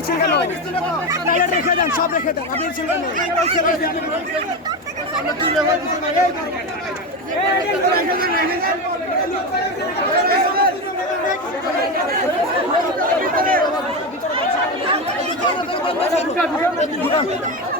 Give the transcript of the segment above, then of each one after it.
নিচ্ছেন কেন? তাহলে রেখে দেন সব রেখে দেন। আপনি নিচ্ছেন কেন? ও,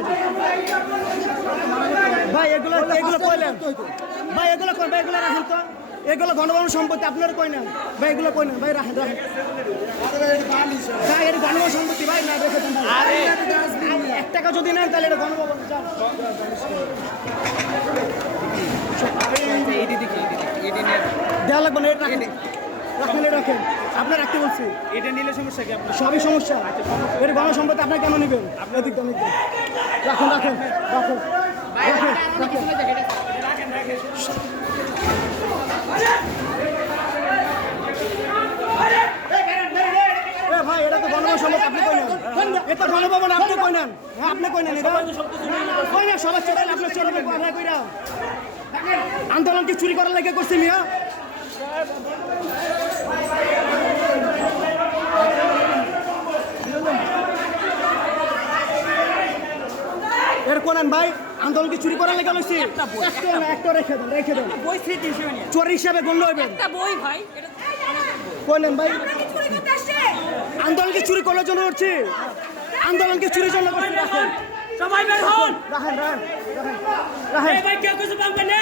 ভাই এগুলো এগুলো কইলেন। ভাই এগুলো ভাই এগুলো রাখেন তো। এগুলো গণভবন সম্পত্তি আপনার কই নেন? ভাই এগুলো কই নেন? ভাই রাখেন রাখেন। ভাই এটা গণভবন সম্পত্তি ভাই না রেখে দেন। এক টাকা যদি নেন তাহলে এটা গণভবন যান। দেওয়া লাগবে না এটা রাখেন। রাখেন রাখেন। আপনার রাখতে বলছি। এটা নিলে সমস্যা কি আপনার? সবই সমস্যা। এর গণ সম্পত্তি আপনার কেন নেবেন? আপনার দিক দিয়ে। রাখুন রাখুন রাখুন। রাখুন রাখুন। এ ভাই এটা তো আপনি কই নেন? এটা গণভবন আপনি কই নেন? হ্যাঁ আপনি কই নেন এটা? কই না আপনার কইরা আন্দোলন কি চুরি করার লাগে করছে মিয়া? কোনেন ভাই আন্দোলন কি চুরি করার লেগে লইছি? একটা না একটা রেখে দেন রেখে দেন। বই স্মৃতি হিসেবে নিয়ে। চোর হিসাবে গণ্য হইবেন। একটা বই ভাই এটা কইলেন ভাই। চুরি আন্দোলন কি চুরি করার জন্য করছি আন্দোলন কি চুরির জন্য সবাই বের হন রাহেন রাহেন রাহেন রাহেন। ভাই কেউ কিছু পাবেন না?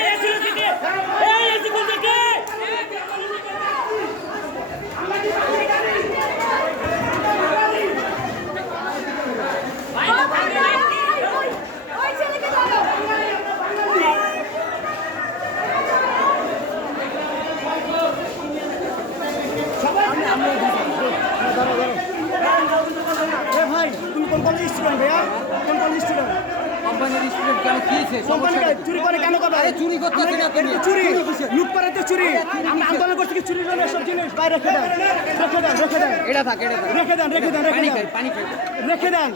ভাই তুমি কোন কলেজ স্টুডেন্ট ভাইয়া কোন কলেজ স্টুডেন্ট চুরি করে কেন করবে চুরি তুমি। চুরি লুট করে তো চুরি আমরা আন্দোলন করছি কি চুরির জন্য সব জিনিস বাইরে রেখে দেন রেখে দেন রেখে দেন এটা থাকে রেখে দেন রেখে দেন রেখে দেন রেখে দেন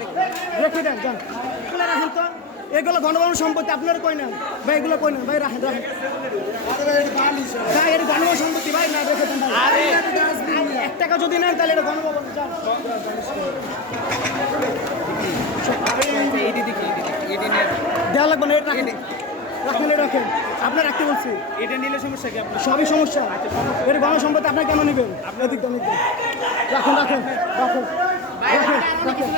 রেখে দেন যান এগুলো রাখেন তো এগুলো গণভবন সম্পত্তি আপনার কই নেন? ভাই এগুলো কই নেন? ভাই রাখেন রাখেন। ভাই এটা গণভবন সম্পত্তি ভাই না রেখে দেন। এক টাকা যদি নেন তাহলে এটা এটি এটি এটি নিয়ে দেওয়া লাগবে না এটা রাখেন। রাখেন এটা রাখেন। আপনার রাখতে বলছি। এটা নিলে সমস্যা কি আপনার? সবই সমস্যা। এর গণ সম্পত্তি আপনার কেন নেবেন? আপনার দিক দিয়ে রাখুন রাখুন। রাখুন। রাখুন রাখুন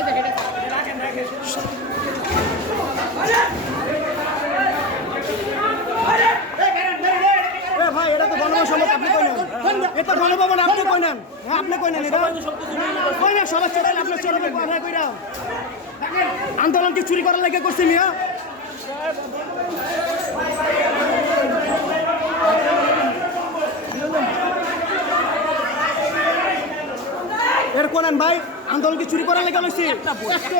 এ ভাই এটা তো গণভবন সম্পত্তি আপনি কই নেন এটা গণভবন আপনি কই নেন? হ্যাঁ আপনি কই নেন এটা? কই না সবাই চলে আপনার চলে কথা কইরা আন্দোলন কি চুরি করার লাগে করছে মিয়া? এর কোনেন ভাই? আন্দোলনকে চুরি করার লেগে লইছি একটা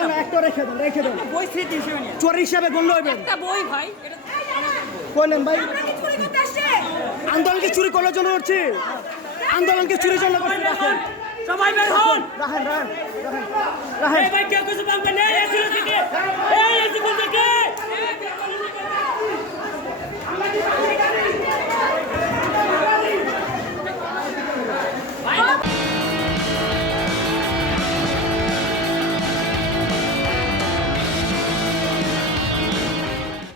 না একটা রেখে দেন রেখে দেন। বই স্মৃতি হিসেবে চোর হিসাবে গণ্য হইবেন। একটা বই ভাই এটা কইলেন ভাই? চুরি করতে আসছে? আন্দোলন কি চুরি করার জন্য করছি আন্দোলন চুরি জন্য রাখেন। সবাই বের হন। রাখেন রাখেন রাখেন রাখেন। এই ভাই কেউ কিছু বলবে না স্কুল থেকে।